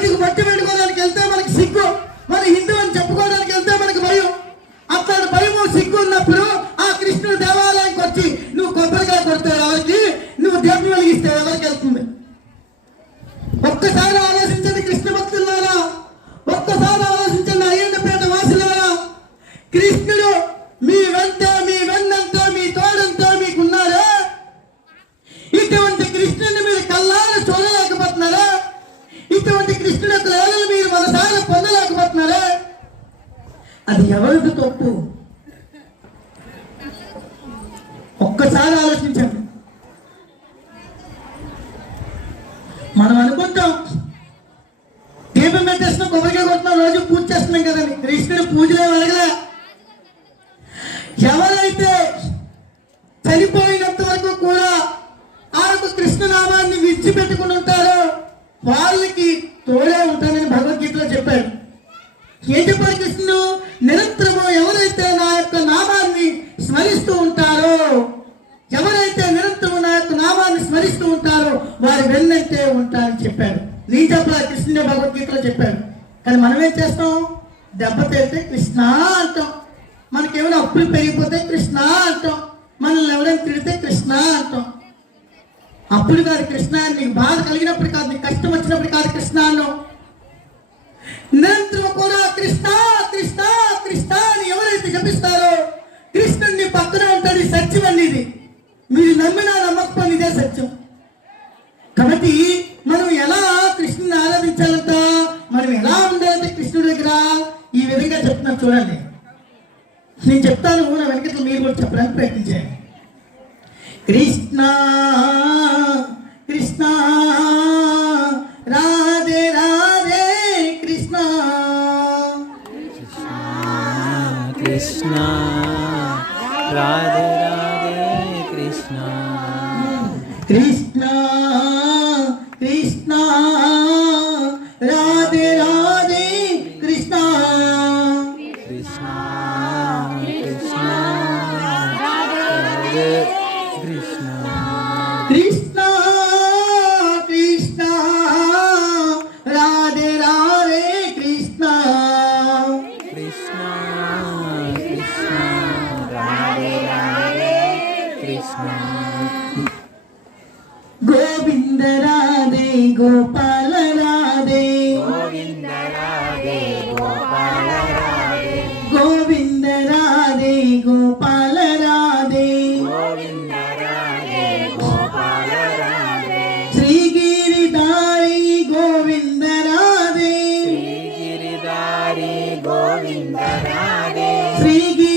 బయటకు మట్టి పెట్టుకోవడానికి వెళ్తే మనకి సిగ్గు, మన హిందూ అని చెప్పుకోవడానికి వెళ్తే మనకి భయం. అట్లాంటి భయము సిగ్గు ఉన్నప్పుడు ఆ కృష్ణుడు దేవాలయానికి వచ్చి నువ్వు కొబ్బరికాయ కొడితే ఎవరికి, నువ్వు దీపం వెలిగిస్తే ఎవరికి వెళ్తుంది? ఒక్కసారి ఆలోచించండి కృష్ణ భక్తులారా, ఒక్కసారి ఆలోచించండి అయ్యన్నపేట వాసులారా. కృష్ణుడు మీ వెంట, మీ వెన్నంతా, మీ తోడంతా మీకున్నారా? ఇటువంటి కృష్ణుని మీరు కళ్ళారా చూడలేకపోతున్నారా? ఇటువంటి కృష్ణుడు యొక్క లీలలు మీరు మనసారా పొందలేకపోతున్నారా? అది ఎవరిది తప్పు? ఒక్కసారి ఆలోచించండి. మనం అనుకుంటాం దీపం పెట్టేసిన కొబ్బరికాయ కొట్టిన రోజు పూజ చేస్తున్నాం కదండి. కృష్ణుడు పూజలే అడగలే. ఎవరైతే చనిపోయినంత వరకు కూడా ఆ యొక్క కృష్ణనామాన్ని విడిచిపెట్టుకుని ఉంటారో వాళ్ళకి తోడే ఉంటానని భగవద్గీతలో చెప్పాడు. ఏం చెప్పాడు కృష్ణుడు? నిరంతరము ఎవరైతే నా యొక్క నామాన్ని స్మరిస్తూ ఉంటారో, ఎవరైతే నిరంతరము నా యొక్క నామాన్ని స్మరిస్తూ ఉంటారో వారి వెన్నంటే ఉంటారని చెప్పాడు. నేను చెప్పాలి, కృష్ణుడే భగవద్గీతలో చెప్పాడు. కానీ మనం ఏం చేస్తాం? దెబ్బ తేలితే కృష్ణ అంటాం, మనకేమైనా అప్పులు పెరిగిపోతే కృష్ణ అంటాం, మనల్ని ఎవరైనా తిడితే కృష్ణ అంటాం. అప్పుడు కాదు కృష్ణ, నీకు బాధ కలిగినప్పుడు కాదు, నీకు కష్టం వచ్చినప్పుడు కాదు కృష్ణ అన్నాం. నిరంతరం కూడా కృష్ణ కృష్ణ కృష్ణ అని ఎవరైతే జపిస్తారో కృష్ణుడిని పక్కన ఉంటాడు. సత్యం అండి ఇది. మీరు నమ్మినా నమ్మకపోయినా ఇదే సత్యం. కాబట్టి మనం ఎలా కృష్ణుని ఆరాధించాలంట, మనం ఎలా ఉండాలంటే కృష్ణుడి దగ్గర ఈ విధంగా చెప్తున్నాను చూడండి. నేను చెప్తాను, నా వెనకట్లో మీరు కూడా చెప్పడానికి ప్రయత్నించండి. కృష్ణ కృష్ణ రాధే రాధే కృష్ణ కృష్ణ రాధే రాధే కృష్ణ కృష్ణ కృష్ణ రాధే రాధే కృష్ణ కృష్ణ కృష్ణ రాధే కృష్ణ కృష్ణ కృష్ణ రాధే రాధే కృష్ణ కృష్ణ కృష్ణ రాధే రాధే కృష్ణ గోవింద రాధే గోపాల రాధే గోవింద రాధే గోపాల రాధే గోవింద రాధే గోపాల రాధే గోవింద రాధే గోపాల రాధే శ్రీగిరిధారి గోవింద రాధే శ్రీగిరిధారి గోవింద రాధే శ్రీగిరి